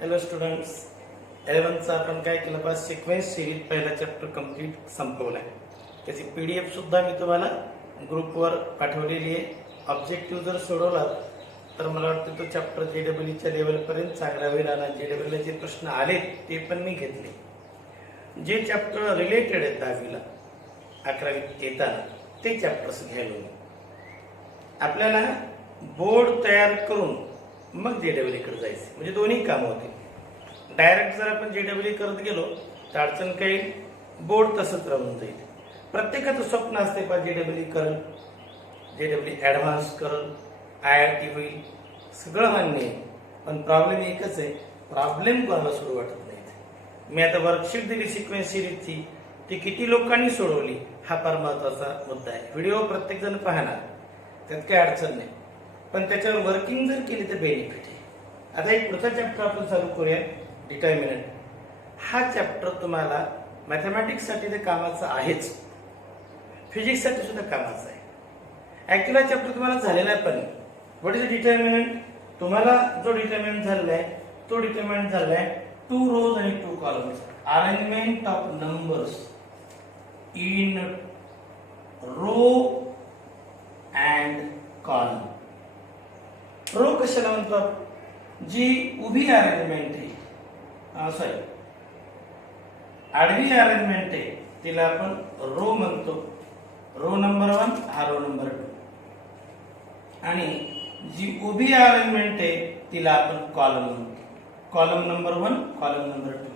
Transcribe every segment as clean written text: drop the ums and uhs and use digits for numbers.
Hello students, 11th आपण काय केलं पाहिजे, सिक्वेन्स सिरीज पहिला चॅप्टर कंप्लीट संपवलाय. त्याची PDF सुद्धा मी तुम्हाला ग्रुपवर पाठवलेली आहे. ऑब्जेक्टिव्ह जर सोडवला तर मला वाटतं तो चॅप्टर JEEच्या लेवलपर्यंत चांगला होईल आणि JEEला जे प्रश्न आले ते पण मी घेतले. जे चॅप्टर रिलेटेड आहेत 10वीला 11वीत येताना ते चॅप्टर्स घ्यायला मी. आपल्याला बोर्ड तयार करून मग JEEकडे जायचं, म्हणजे दोन्ही काम होते. डायरेक्ट जर आपण JEE करत गेलो तर अडचण काही, बोर्ड तसंच राहून जाईल. प्रत्येकाचं स्वप्न असते पण JEE करल, JEE ॲडव्हान्स करल, IIT होईल, सगळं मान्य आहे. पण प्रॉब्लेम एकच आहे, प्रॉब्लेम कोणाला सोडू वाटत नाही. मी आता वर्कशीट दिली सिक्वेन्स सिरीजची, ती किती लोकांनी सोडवली हा फार महत्वाचा मुद्दा आहे. व्हिडिओ प्रत्येक जण पाहणार, त्यात काही अडचण नाही, पण त्याच्यावर वर्किंग जर केली तर बेनिफिट आहे. आता एक पुढचा चॅप्टर आपण चालू करूया, डिटर्मिनंट. हा चॅप्टर तुम्हाला मॅथमॅटिक्ससाठी तर कामाचा आहेच, फिजिक्ससाठी सुद्धा कामाचा आहे. ऍक्च्युअली चॅप्टर तुम्हाला झालेला आहे. पण व्हॉट इज डिटर्मिनंट? तुम्हाला जो डिटर्मिनंट झालेला आहे तो डिटर्मिनंट झालेला आहे 2 rows आणि 2 columns, arrangement of numbers in row and column. Row कशाला म्हणतो? जी उभी अरेंजमेंट आहे, सॉरी आडवी अरेंजमेंट आहे तिला आपण रो म्हणतो. रो नंबर 1 हा रो नंबर 2, आणि जी उभी अरेंजमेंट आहे तिला आपण कॉलम म्हणतो. Column number 1, column number 2.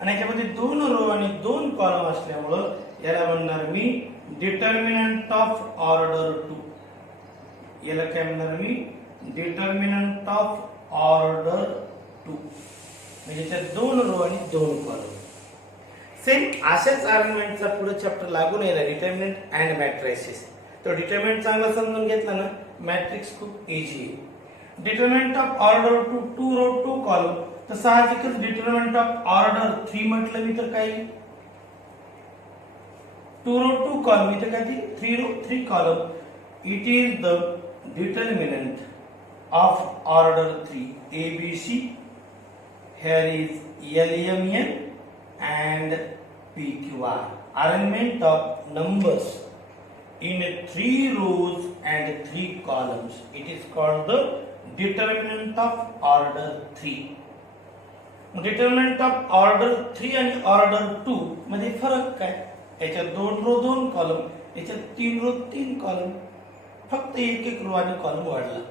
आणि याच्यामध्ये 2 रो आणि 2 कॉलम असल्यामुळं याला म्हणणार मी डिटर्मिनंट ऑफ ऑर्डर 2. याला काय म्हणणार मी? Determinant of order 2. म्हणजे त्यात 2 रो आणि 2 कॉलम. सेम अशाच अरेंजमेंटचा पुढे चॅप्टर लागून येईल, डिटर्मिनंट अँड मॅट्रिसेस. तो डिटर्मिनंट चांगला समजून घेतला ना, मॅट्रिक्स खूप इझी आहे. Determinant of order 2, 2 row 2 column. तर साहजिकच डिटर्मिनंट ऑफ ऑर्डर 3 म्हटलं मी तर काय, 2 रो 2 कॉलम, इथे काय ती 3 row 3 column. It is the determinant of order 3, ABC. Here is LMN and PQR. Arrangement of numbers in 3 rows and 3 columns. It is called the determinant of order 3. Determinant of order 3 आणि order 2 मध्ये फरक काय? याच्यात 2 row 2 column, याच्यात 3 row 3 column. फक्त एक row आणि column वाढला.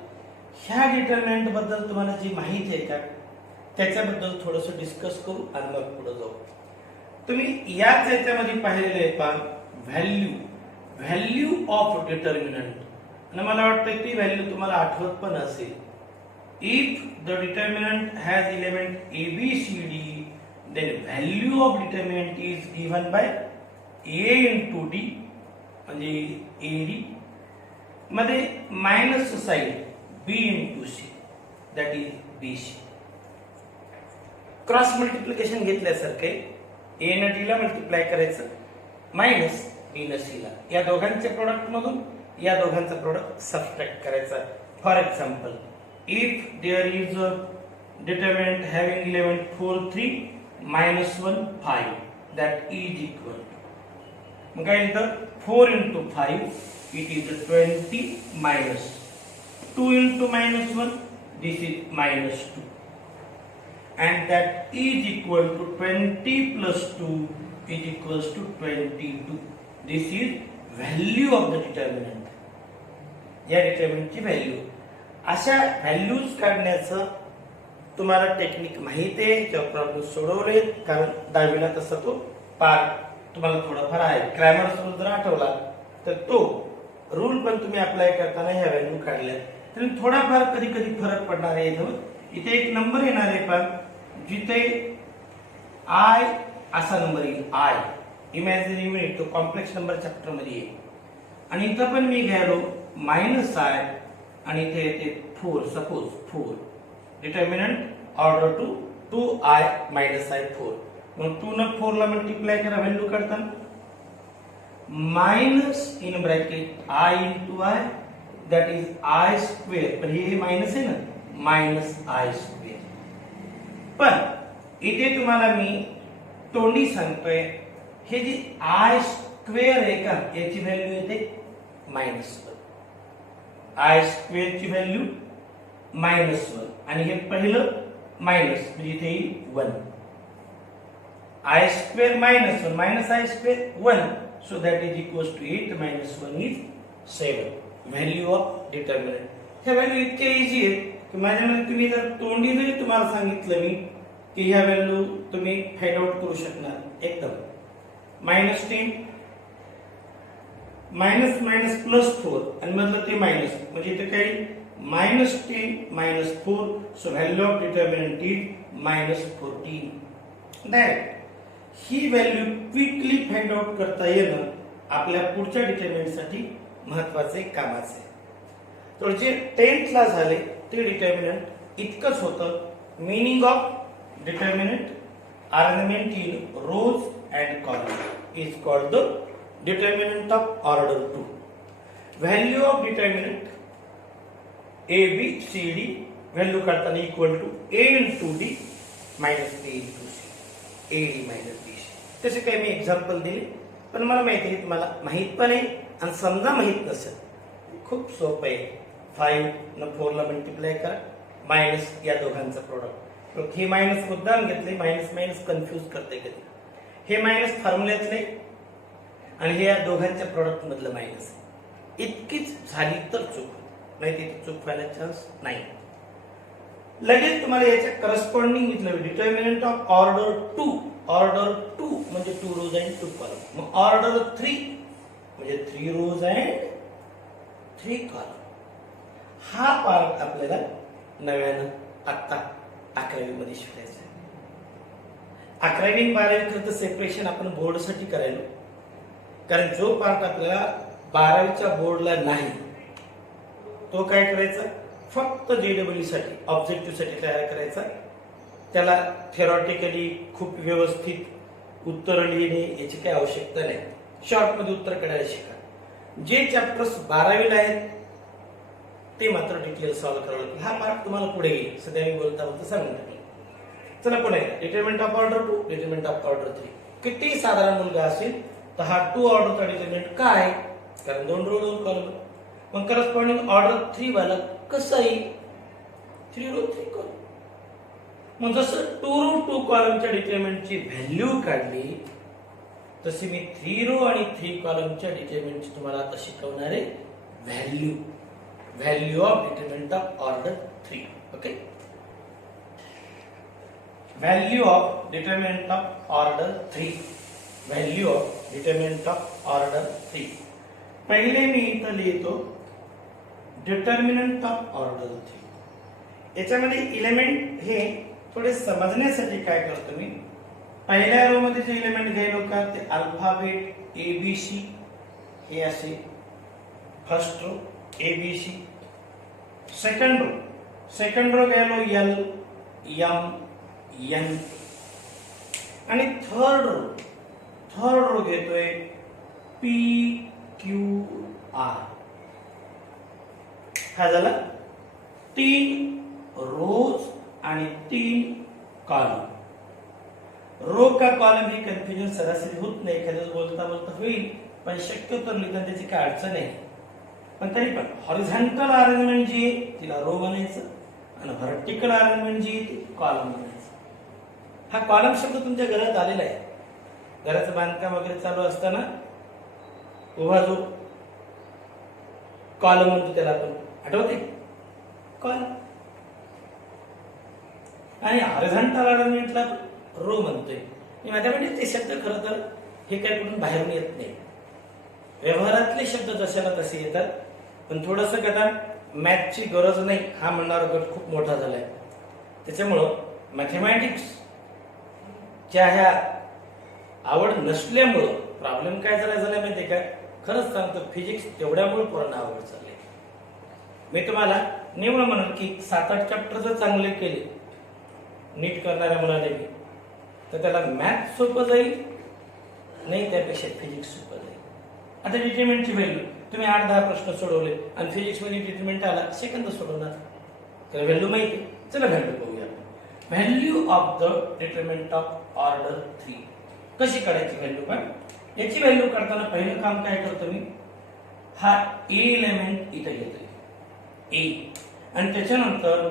ह्या डिटर्मिनंट बद्दल तुम्हाला जी माहिती आहे का त्याच्याबद्दल थोडंसं डिस्कस करू आणि मग पुढे जाऊ. तुम्ही याच याच्यामध्ये पाहिलेलं आहे पहा, व्हॅल्यू ऑफ डिटर्मिनंट. आणि मला वाटतं ती व्हॅल्यू तुम्हाला आठवत पण असेल. If the determinant has element ABCD, then value of determinant is given by A into D, म्हणजे AD मध्ये मायनस साईड B into C, that is BC. Cross multiplication घेतल्यासारखे A न D ला मल्टिप्लाय करायचं, मायनस B न C ला. या दोघांच्या प्रोडक्ट मधून या दोघांचा प्रोडक्ट सबट्रॅक्ट करायचा. For example, if there is a determinant having element 4 3 -1 5, that is equal to, मग काय लिहितं, 4 into 5 it is 20 minus 2 into -1, this is -2, and that is equal to 20 plus 2 is equals to 22. This is value of the determinant. या डिटर्मिनंटची value. अशा values काढण्याचं तुम्हाला technique माहिती आहे, किंवा प्रॉब्लेम सोडवले, कारण 10वीला तसा तो पार्ट तुम्हाला थोडाफार आहे. क्रॅमर रूल जर आठवला तर तो रूल पण तुम्ही अप्लाय करताना ह्या व्हॅल्यू काढल्या तर थोडाफार कधी कधी फरक पडणार आहे. इथे एक नंबर येणार आहे पण जिथे I असा नंबर येईल, I इमॅजिनरी युनिट, तो कॉम्प्लेक्स नंबर चॅप्टर मध्ये येईल. आणि इथं पण मी घ्यायलो -I आणि इथे येते 4, suppose 4. Determinant order 2, 2I -I 4. मग 2 न 4 ला मल्टिप्लाय करा व्हॅल्यू काढताना, minus in bracket I into I, that is I square. पण हे मायनस आहे ना, -I square. पण इथे तुम्हाला मी तोंडी सांगतोय, हे जी आय स्क्वेअर आहे का याची व्हॅल्यू येते -1. आय स्क्वेअर ची व्हॅल्यू -1 आणि हे पहिलं मायनस म्हणजे इथे येईल 1. I square -1 minus i square 1, so that is equals to 8 - 1 is 7. Value of determinant. ह्या व्हॅल्यू इतक्या इझी आहे की माझ्यामध्ये तुम्ही जर तोंडी जरी तुम्हाला सांगितलं मी की ह्या व्हॅल्यू तुम्ही फाइंड आउट करू शकणार एकदम. -10 मायनस मायनस +4 आणि मधलं ते मायनस म्हणजे इथे काही -10 - 4, so value of determinant is -14. Direct he value quickly find out करता येणं आपल्या पुढच्या डिटर्मिनंटसाठी महत्वाचे कामाचे. तर जे 10th ला झाले ते डिटर्मिनंट इतकंच होतं. Meaning of determinant arrangement in rows and column is called the determinant of order 2. Value of determinant A B C D value काढताना equal to A into D minus B into C, A D minus B C. तसे काही मी example दिले, पण मला माहिती आहे तुम्हाला माहित पण आहे आणि समजा माहित नसेल खूप सोपं आहे. 5 न 4 ला मल्टिप्लाय करा, मायनस या दोघांचं प्रोडक्ट. हे मायनस मुद्दाम घेतले, मायनस मायनस कन्फ्यूज करते कधी. हे मायनस फॉर्म्युल्यातले आणि हे या दोघांच्या प्रोडक्ट मधलं मायनस. इतकीच झाली तर चूक, नाही तिथे चूक व्हायला चान्स नाही. लगेच तुम्हाला याच्या करस्पॉन्डिंग घेतलं डिटर्मिनंट ऑफ ऑर्डर 2. ऑर्डर 2 म्हणजे 2 रोज अँड 2 कॉलम. मग ऑर्डर 3 म्हणजे 3 रोज अँड 3 कॉलम. हा पार्ट आपल्याला नव्यानं आता 11वी मध्ये शिकायचा आहे. 11वी आणि 12वी खरं तर सेपरेशन आपण बोर्डसाठी करायलो, कारण जो पार्ट आपल्याला 12वीच्या बोर्डला नाही तो काय करायचा, फक्त जेडब्ल्यू साठी ऑब्जेक्टिव्ह साठी तयार करायचा. त्याला थेरॉटिकली खूप व्यवस्थित उत्तर लिहिणे याची काही आवश्यकता नाही. शॉर्ट मध्ये उत्तर काढायला शिका. जे चॅप्टर्स 12वीला आहेत ते मात्र डिटेल सॉल्व्ह करावं लागेल. हा पार्ट तुम्हाला पुढे येईल, सध्या मी बोलता सांगून टाकेल. चला पुढे determinant of order 2, determinant of order 3. किती साधारण मुलगा असेल तर हा 2 ऑर्डरचा डिटर्मिनंट काय, कारण 2 रो 2 कॉलम. मग करस्पॉन्डिंग ऑर्डर 3 वाला कसं येईल, 3 रो 3 कॉलम. मग जसं 2 रो 2 कॉलमच्या डिटर्मिनंटची व्हॅल्यू काढली तशी मी 3 रो आणि 3 कॉलमच्या डिटर्मिनंटची तुम्हाला आता शिकवणार आहे value. Value of determinant of order 3. Okay, value of determinant of order 3. Value of determinant of order 3. पहिले मी इथं लिहितो डिटर्मिनंट ऑफ ऑर्डर 3. याच्यामध्ये इलेमेंट हे थोडे समजण्यासाठी काय करतो मी, पहिल्या रो मध्ये जे इलेमेंट घ्यायलो का ते अल्फाबेट ABC हे असे first row ABC. Second row घ्यायलो L M N आणि थर्ड रो घेतोय P Q R. हा झाला 3 रोज आणि 3 कॉलम. रो का कॉलम ही कन्फ्युजन सरासरी होत नाही, एखाद्याला बोलता होईल, पण शक्यतो लिहिताना त्याची काय अडचण आहे. पण तरी पण हॉरिझॉन्टल अरेंजमेंट जी आहे तिला रो म्हणायचं आणि व्हर्टिकल अरेंजमेंट जी आहे ती कॉलम म्हणायचं. हा कॉलम शब्द तुमच्या घरात आलेला आहे. घराचं बांधकाम वगैरे चालू असताना उभा जो कॉलम म्हणतो त्याला आपण आठवते कॉलम, आणि हॉरिझॉन्टल अरेंजमेंटला रो म्हणतोय. मॅथमॅटिक्स ते शब्द खरं तर हे काही कुठून बाहेरून येत नाही. व्यवहारातले शब्द जशाला तसे येतात, पण थोडस कदा मॅथची गरज नाही हा म्हणणारा गट खूप मोठा झालाय. त्याच्यामुळं मॅथमॅटिक्स च्या ह्या आवड नसल्यामुळं प्रॉब्लेम काय झाला माहितीये का, खरंच सांगतो फिजिक्स तेवढ्यामुळे पोरांना आवड चालली. मी तुम्हाला निवड म्हणून की 7-8 चॅप्टर जर चांगले केले नीट करणाऱ्या मुलाने तर त्याला मॅथ सोपं जाईल, नाही त्यापेक्षा फिजिक्स सोपं जाईल. आता डिटर्मिनंटची व्हॅल्यू तुम्ही 8-10 प्रश्न सोडवले आणि फिजिक्स मध्ये डिटर्मिनंट आला सेकंद सोडवणार, त्याला व्हॅल्यू माहिती. चला व्हॅल्यू बघूया. Value of the determinant of order 3. कशी काढायची व्हॅल्यू? पण याची व्हॅल्यू काढताना पहिलं काम काय करतो मी, हा ए एलिमेंट इथे घेतोय ए, आणि त्याच्यानंतर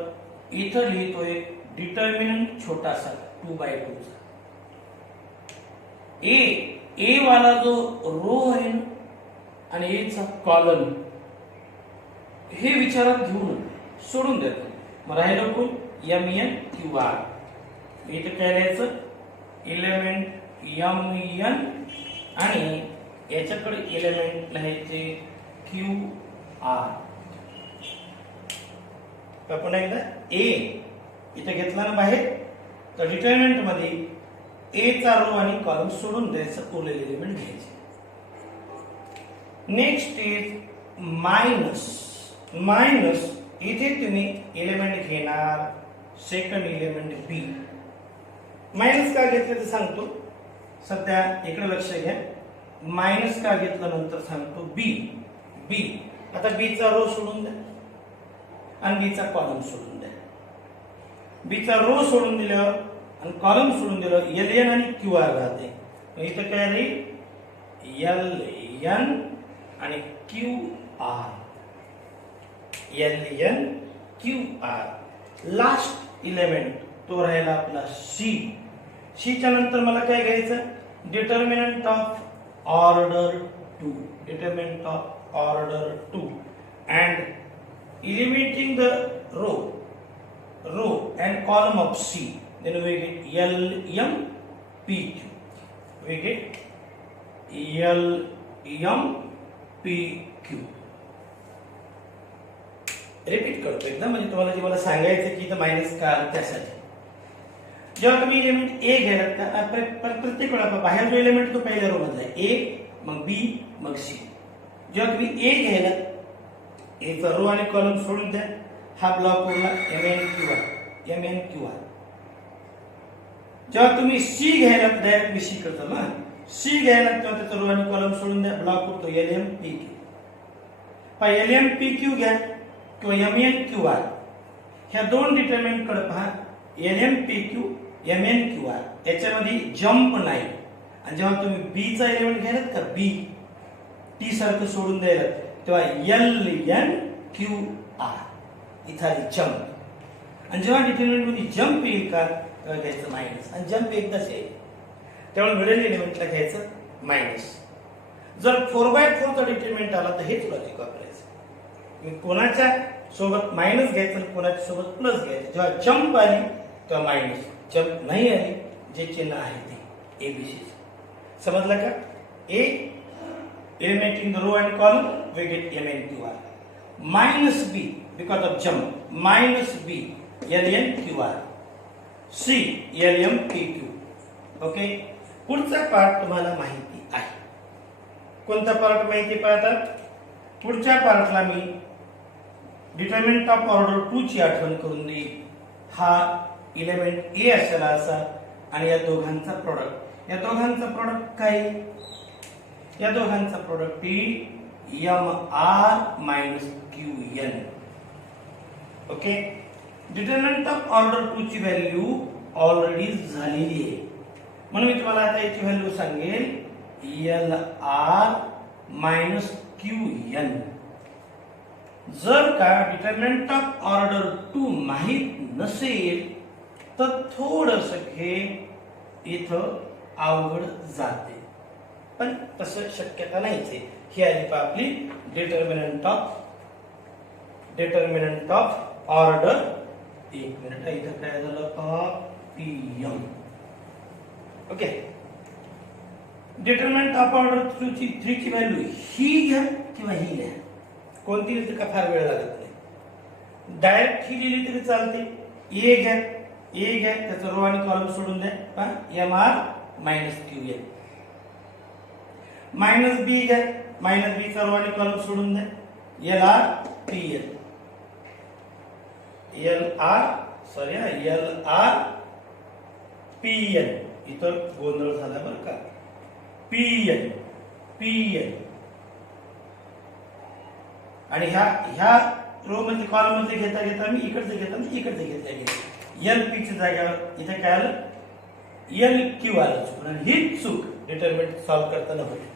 इथं लिहितोय डिटरमिनंट छोटासा 2/2 चा. ए वाला जो रो आहे ना आणि ए चा कॉलम, हे विचारात घेऊन सोडून देतो. मग राहिलं कोण? MNQR. इथे काय लिहायचं? एलिमेंट MN आणि याच्याकडे एलिमेंट लिहायचे QR. पुन्हा एकदा ए इथे घेतला ना बाहेर, तर डिटरमिनंट मध्ये ए चा रो आणि कॉलम सोडून द्यायचं, उरलेले एलिमेंट घ्यायचे. Next is minus. इथे तुम्ही एलिमेंट घेणार सेकंड एलिमेंट बी. मायनस का घेतलं ते सांगतो. सध्या इकडे लक्ष घ्या. मायनस का घेतलं नंतर सांगतो. बी आता बी चा रो सोडून द्या आणि बी चा कॉलम सोडून द्या. बी चा रो सोडून दिल्यावर आणि कॉलम सोडून दिलं, LN आणि QR राहते. इथं काय राहील? LN आणि QR. LN QR. Last element तो राहिला आपला सी च्या नंतर मला काय घ्यायचं? Determinant of order 2. Determinant of order 2 and eliminating the row and column of C, then we get LMPQ. We get LMPQ. Repeat करतो एकदा, म्हणजे तुम्हाला जे मला सांगायचं की इथं मायनस का त्यासाठी. जेव्हा तुम्ही एलिमेंट ए घ्यायला प्रत्येक वेळा बाहेर जो एलिमेंट तो पहिल्या रो मधला आहे, ए मग बी मग सी. जेव्हा तुम्ही ए घ्यायला, ए चा रो आणि कॉलम सोडून द्या. हा ब्लॉक उरला MNQR. जेव्हा तुम्ही सी घ्यायला, डायरेक्ट मी सी करतो ना, सी घ्यायला तेव्हा त्याचा रो आणि कॉलम सोडून द्या, ब्लॉक उरतो LMPQ. LMPQ घ्या किंवा MNQR, ह्या दोन डिटरमिनंट कडे पहा. LMPQ MNQR याच्यामध्ये जंप नाही. आणि जेव्हा तुम्ही बी चा एलिमेंट घ्यायलात का, बी टी सारखं सोडून द्यायला, तेव्हा LNQR इथं आली जंप. आणि जेव्हा डिटरमिनंट मध्ये जंप येईल का, तेव्हा घ्यायचं मायनस. आणि जंप एकदाच येईल, त्यामुळे मिडल एलिमेंटला घ्यायचं मायनस. जर 4/4 चा डिटरमिनंट आला तर हेच लॉजिक वापरायचं. कोणाच्या सोबत मायनस घ्यायचं आणि कोणाच्या सोबत प्लस घ्यायचं. जेव्हा जंप आली तेव्हा मायनस, जंप नाही आली जे चिन्ह आहे ते ABC. समजलं का? ए eliminating the row and column, we get MNQR. Minus B because of jump, minus B LNQR. C LMPQ. Okay, पुढचा पार्ट तुम्हाला माहिती आहे. कोणता पार्ट माहिती पाहता? पुढच्या पार्टला मी डिटरमिनंट ऑफ ऑर्डर 2 ची आठवण करून देईल. हा एलिमेंट ए असेला असा आणि या दोघांचा प्रोडक्ट. या दोघांचा प्रोडक्ट काय? या दोघांचा product MR - QN. Okay, determinant of order 2 ची व्हॅल्यू ऑलरेडी झालेली आहे, म्हणून मी तुम्हाला आता याची व्हॅल्यू सांगेल LR - QN. जर का डिटरमिनंट ऑफ ऑर्डर 2 माहित नसेल तर थोडस हे इथं अवघड जाते, पण तसं शक्यता नाहीच आहे. ही आली पहा आपली डिटरमिनंट ऑफ ऑर्डर. एक मिनिट, इथं काय झालं पहा, PM. Okay, determinant of order 3 ची व्हॅल्यू ही घ्या किंवा ही घ्या, कोणती लिहिली का फार वेळ लागत नाही. डायरेक्ट ही लिहिली तरी चालते. ए घ्या त्याचा रो आणि कॉलम सोडून द्या, MR - QN. मायनस बी घ्या, मायनस बी चा रो आणि कॉलम सोडून द्या, LRPN. LRPN. इथं गोंधळ झाला बरं का. PN आणि ह्या रो मध्ये कॉलम मध्ये घेता मी इकडचे घेतले. एल पी च्या जागेवर इथे काय आलं, एल क्यू आलं चुकून, आणि हीच चूक डिटर्मिनंट सॉल्व्ह करताना होती.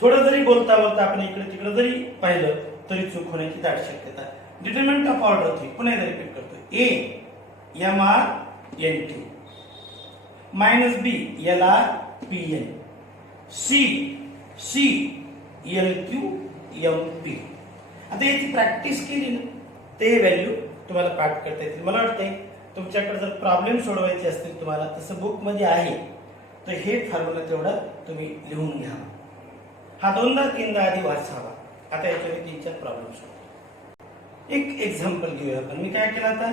थोडं जरी बोलता बोलता आपण इकडे तिकडे जरी पाहिलं तरी चूक होण्याची दाट शक्यता. डिटर्मिनंट ऑफ ऑर्डर 3 पुन्हा एकदा रिपीट करतो. A M R N Q minus B L R P N C C L Q M P. आता याची प्रॅक्टिस केली ना ते व्हॅल्यू तुम्हाला पाठ करता येतील. मला वाटते तुमच्याकडे जर प्रॉब्लेम सोडवायचे असतील तुम्हाला तसं बुक मध्ये आहे तर हे फॉर्म्युला तेवढा तुम्ही लिहून घ्या. हा दोनदा तीनदा आधी वाचावा. आता याच्यावर 3-4 प्रॉब्लेम सोडवा. एक एक्झाम्पल घेऊया आपण. मी काय केलं आता,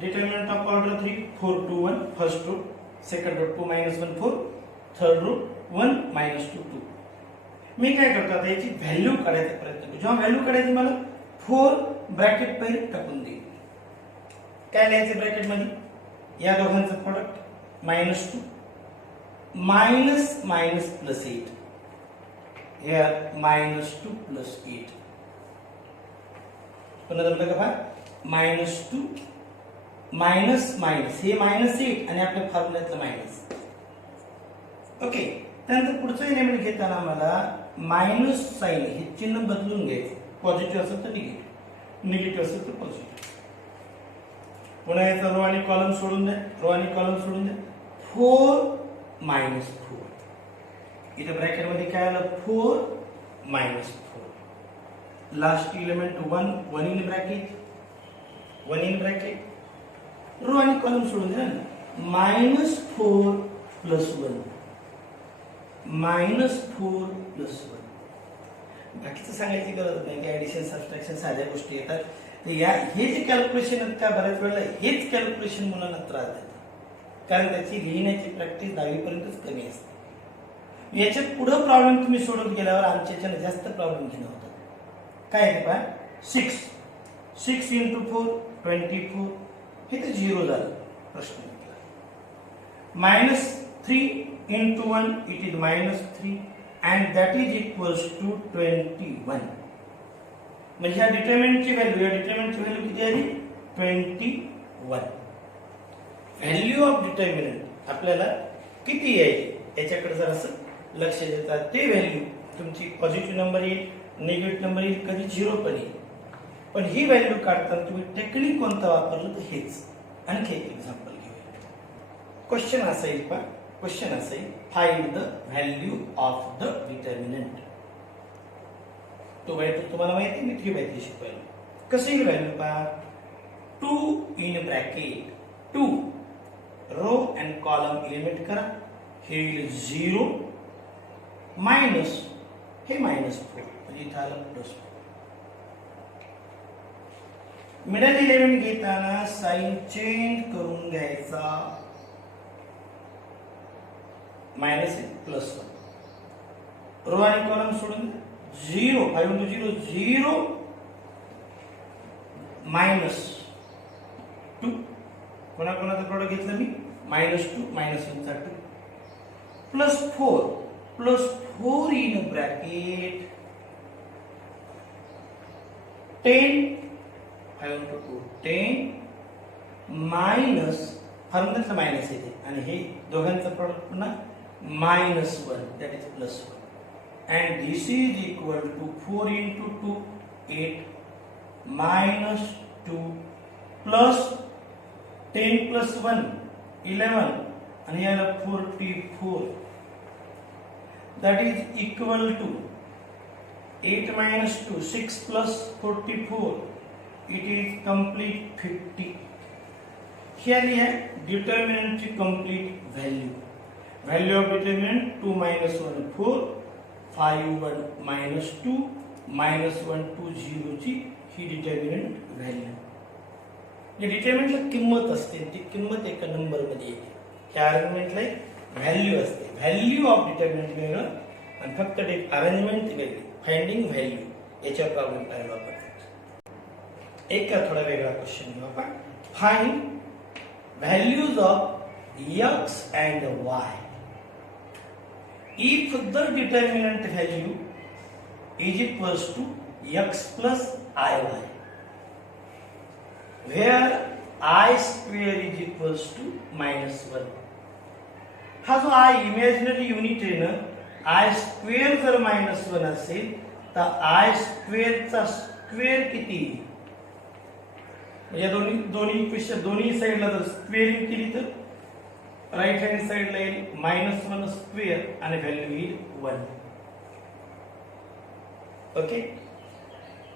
determinant of order 3 4 2 1 first row, second row 2 -1 4, third row 1 -2 2. मी काय करतो आता याची व्हॅल्यू काढायचा प्रयत्न करतो. जेव्हा व्हॅल्यू काढायची मला 4 ब्रॅकेट बाहेर टाकून देईल. काय लिहायचं ब्रॅकेट मध्ये, या दोघांचं product -2 minus minus plus 8, here -2 plus 8. पुन्हा जमलं का पहा, -2 मायनस मायनस, हे -8 आणि आपल्या फॉर्म्युल्यातलं मायनस. ओके, त्यानंतर पुढचं एलिमेंट घेताना मला मायनस साइन हे चिन्ह बदलून घ्यायचं. पॉझिटिव्ह असेल तर निगेटिव्ह, निगेटिव्ह असेल तर पॉझिटिव्ह. पुन्हा याचा रो आणि कॉलम सोडून द्या, रो आणि कॉलम सोडून द्या. 4 -4, इथे ब्रॅकेट मध्ये काय आलं, 4 -4. Last element 1 in bracket, 1 in bracket, row आणि कॉलम सोडून द्या ना. -4 + 1, -4 + 1. बाकीचं सांगायची गरज नाही की ऍडिशन सबट्रॅक्शन साध्या गोष्टी येतात. तर या हे जे कॅल्क्युलेशन आहेत का बऱ्याच वेळेला हेच कॅल्क्युलेशन मुलांना त्रास देतात, कारण त्याची लिहिण्याची प्रॅक्टिस 10वी पर्यंतच कमी असते. याच्यात पुढे प्रॉब्लेम तुम्ही सोडून गेल्यावर आमच्याच्याने जास्त प्रॉब्लेम घेणं होतं. काय आहे पहा, 6 × 4 24, हे तर 0 झालं प्रश्न. -3 × 1 it is -3 and that is equals to 21. म्हणजे ह्या डिटर्मिनंटची व्हॅल्यू, या डिटर्मिनंटची व्हॅल्यू किती आली, 21. व्हॅल्यू ऑफ डिटर्मिनंट आपल्याला किती यायची याच्याकडे जर असं लक्ष देतात. ते व्हॅल्यू तुमची पॉझिटिव्ह नंबर येईल, निगेटिव्ह नंबर येईल, कधी 0 पण येईल. पण ही व्हॅल्यू काढताना तुम्ही टेक्निक कोणतं वापरलं तर हेच. आणखी एक एक्झाम्पल घेऊया. क्वेश्चन असा येईल पहा, क्वेश्चन असा येईल, find the value of the determinant. तो व्हॅल्यू तुम्हाला माहिती आहे, मी 3/3 शिकवायला. कसं येईल व्हॅल्यू पहा, 2 in bracket 2 row and column element करा, हे येईल 0 मायनस हे -4 म्हणजे इथं आलं +4. मिडल एलिमेंट घेताना साइन चेंज करून घ्यायचा, -1 रो आणि कॉलम सोडून 0 5 × 0 0 -2. कोणाकोणाचं प्रोडक्ट घेतलं मी, -2 -1 +4 +4 in bracket 10 5 × 2 10 मायनस फॉर्म्युल्याचं मायनस येते आणि हे दोघांचं प्रोडक्ट पुन्हा -1 that is +1 and this is equal to 4 × 2 8 -2 plus 10 + 1 11 आणि याला 44. That is equal to 8 - 2 6 + 44. It is complete 50. Here we have determinant complete value. Value of determinant 2 - 1 4, 5 1 -2 -1 2 0 ची ही डिटर्मिनंट व्हॅल्यू. या डिटर्मिनंटला किंमत असते, ती किंमत एका नंबर मध्ये येते. ह्या आर्ग्युमेंटला व्हॅल्यू असते. व्हॅल्यू ऑफ डिटर्मिनंट वेगळं आणि फक्त अरेंजमेंट वेगळी, फाइंडिंग व्हॅल्यू याच्यावर प्रॉब्लेम काय वापरतात. एक का थोडा वेगळा क्वेश्चन घेऊ आपण. Find values of x and y if the determinant value is equals to x plus iy, where i square is equals to -1. हा जो आय इमॅजिनरी युनिट आहे ना, आय स्क्वेअर जर -1 असेल तर आय स्क्वेअरचा स्क्वेअर किती? या दोन्ही इक्वेशन दोन्ही साइडला जर स्क्वेअरिंग केली तर राईट हँड साइडला येईल -1 स्क्वेअर आणि व्हॅल्यू येईल 1. ओके.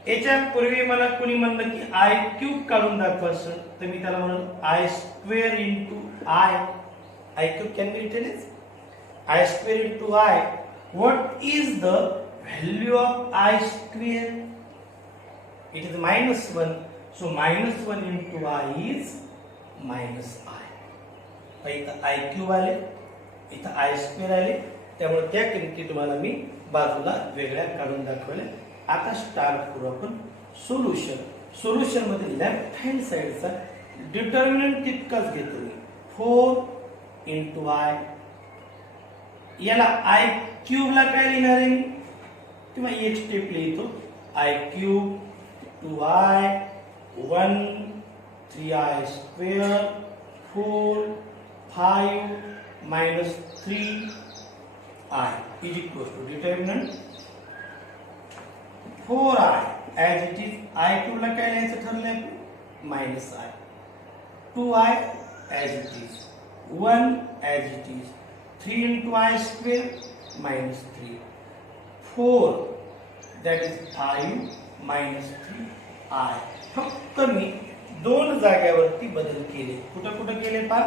याच्या पूर्वी मला कोणी म्हणलं की आय क्यूब काढून दाखवा सर, तर मी त्याला म्हणून i square into i. I cube can be written as i square into i. What is the value of i square? It is -1. So -1 into i is -i. इथं i cube आले, इथं I square आले, त्यामुळे त्या किमती तुम्हाला मी बाजूला वेगळ्या काढून दाखवल्या. आता स्टार्ट करू आपण सोल्युशन. सोल्युशन मध्ये लेफ्ट हँड साइडचा डिटर्मिनंट तितकाच घेतो मी 4 इंटू आय. याला आय क्यूब ला काय लिहिणार आहे मी किंवा एक स्टेप लिहितो I cube 2i 1 3i square 4 5 -3i is equals to determinant 4i as it is. I cube ला काय लिहायचं ठरलंय -i. 2i as it is, 1 as it is, 3 into i square -3, 4 that is 5 -3i. फक्त मी दोन जागेवरती बदल केले. कुठं कुठं केले पहा,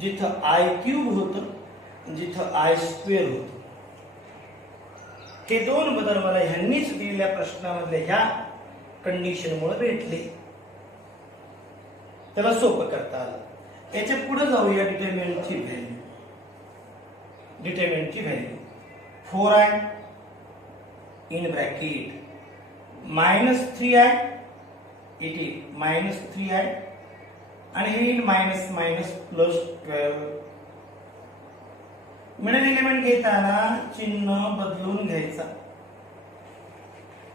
जिथं आय क्यूब होतं जिथं आय स्क्वेअर होतं. हे दोन बदल मला ह्यांनीच दिलेल्या प्रश्नामधल्या ह्या कंडिशनमुळे भेटले. त्याला सोपं करता आलं. याच्या पुढे जाऊया डिटर्मिनंटची व्हॅल्यू. डिटर्मिनंटची value 4i in bracket -3i, it is -3i आणि हे minus minus plus 12. Middle element घेताना चिन्ह बदलून घ्यायचा.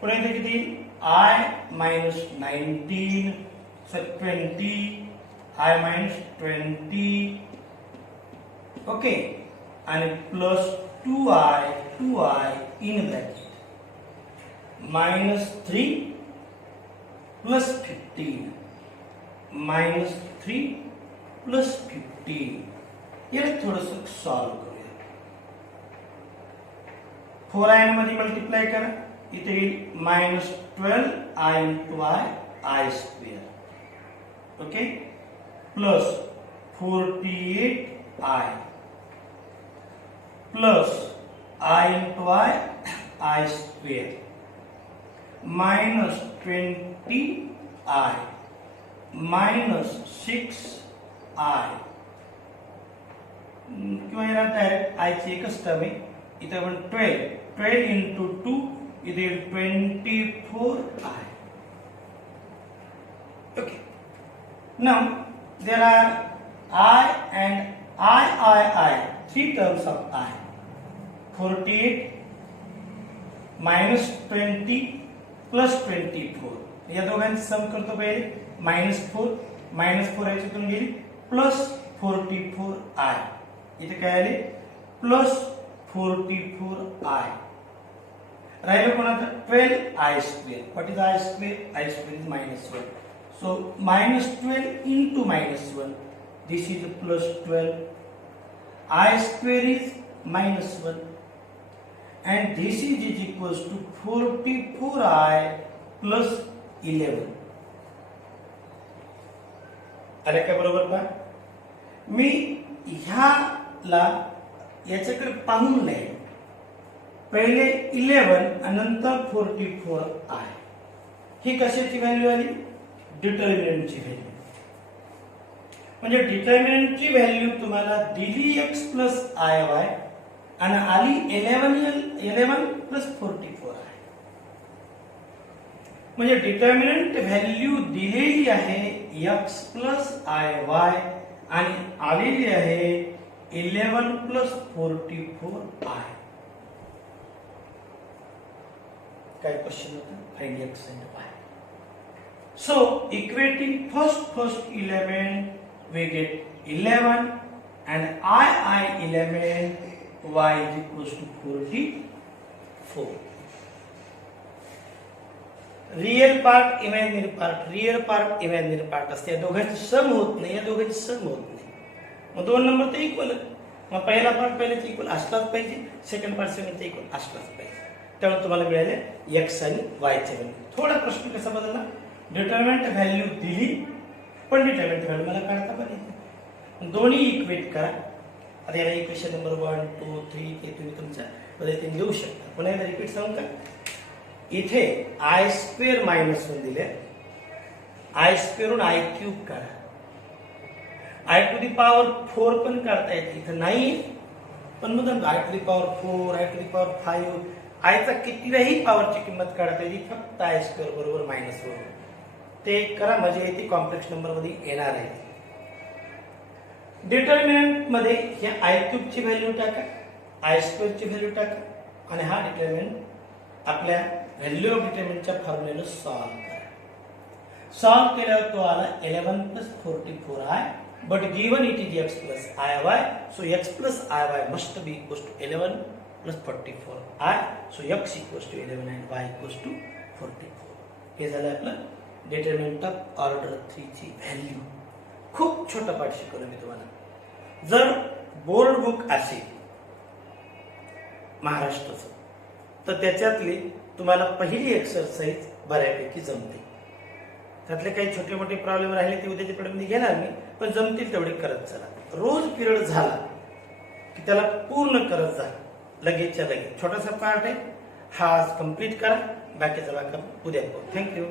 पुढे इथे किती i -19 20 i -20 ओके आणि plus 2i in bracket -3 plus 15 -3 plus 15. याला थोडस सॉल्व करूया. 4i मध्ये मल्टिप्लाय करा, इथे येईल -12i into i square. Okay plus 48i plus i into i square -20i -6i किंवा याला डायरेक्ट i ची एकच टर्म आहे. इथे आपण 12 इंटू 2 इथे 24i. Okay now there are i and I 3 terms of i. 48 -20 plus 24. या दोघांचे सम करतो पहिले. -4 याच्यातून गेली प्लस 44i. इथे काय आले प्लस 44i. राहिलं कोणाचं 12i square. What is i square? i square is -1. So -12 into -1 this is plus 12. I square is -1 and this is equals to 44i plus 11. आले का बरोबर पहा? मी ह्याला याच्याकडे पाहून नाही, पहिले 11 आणि नंतर 44i. ही कशाची व्हॅल्यू आली? डिटर्मिनंटची व्हॅल्यू. म्हणजे डिटर्मिनंटची व्हॅल्यू तुम्हाला दिली x प्लस iy आणि आली 11 प्लस 44i. म्हणजे डिटर्मिनंट व्हॅल्यू दिलेली आहे x प्लस iy आणि आलेली आहे 11 प्लस 44i. काय क्वेश्चन होता? Find x and y. So equating first element we get 11 and I element y is equals to 44. Real part imaginary part असते. या दोघांची सम होत नाही, या दोघांची सम होत नाही. मग 2 नंबर तर इक्वल. मग पहिला पार्ट पहिल्याचा इक्वल असलाच पाहिजे, सेकंड पार्ट सेकंडचा इक्वल असलाच पाहिजे. त्यामुळे तुम्हाला मिळाले एक्स आणि वायचे व्हॅल्यू. थोडा प्रश्न कसा बदलला, डिटर्मिनंट व्हॅल्यू दिली पण डिटर्मिनंट व्हॅल्यू मला काढता पण येते. दोन्ही इक्वेट करा. आता याला इक्वेशन नंबर 1 2 3 ते तुम्ही तुमच्या पद्धतीने लिहू शकता. पुन्हा एकदा रिपीट सांगू का, इथे आय स्क्वेअर मायनस 1 दिले, आय स्क्वेअर वरून आय क्यूब काढा. आय टू दी पॉवर 4 पण काढता येते, इथं नाही पण मग i to the power 4 i to the power 5 आयचा कितीही पॉवरची किंमत काढता येते, फक्त आय स्क्वेअर बरोबर -1. ते करा म्हणजे ती कॉम्प्लेक्स नंबर मध्ये येणार आहे. डिटर्मिनंट मध्ये ह्या आय क्यूब ची व्हॅल्यू टाका, आय स्क्वेअर ची व्हॅल्यू टाका आणि हा डिटर्मिनंट आपल्या व्हॅल्यू ऑफ डिटर्मिनंटच्या फॉर्म्युलेला सॉल्व करा. सॉल्व केल्यावर तो आला 11 + 44i, but given it is x plus iy, so x plus iy must be equals to 11 plus 44i, so x equals to 11 and y equals to 44. हे झालं आपलं determinant of order 3 ची value. खूप छोटा पाठ शिकवलं मी तुम्हाला. जर बोर्ड बुक असेल महाराष्ट्राचं तर त्याच्यातली तुम्हाला पहिली एक्सरसाइज बऱ्यापैकी जमते. त्यातले काही छोटे मोठे प्रॉब्लेम राहिले ते उद्याच्या पिरियडमध्ये घेणार मी, पण जमतील तेवढे करत चला. रोज पिरियड झाला की त्याला पूर्ण करत जा, लगेचच्या लगेच. छोटासा पार्ट आहे हा, कम्प्लीट करा. बाकीचा भाग उद्या पाहू. थँक्यू.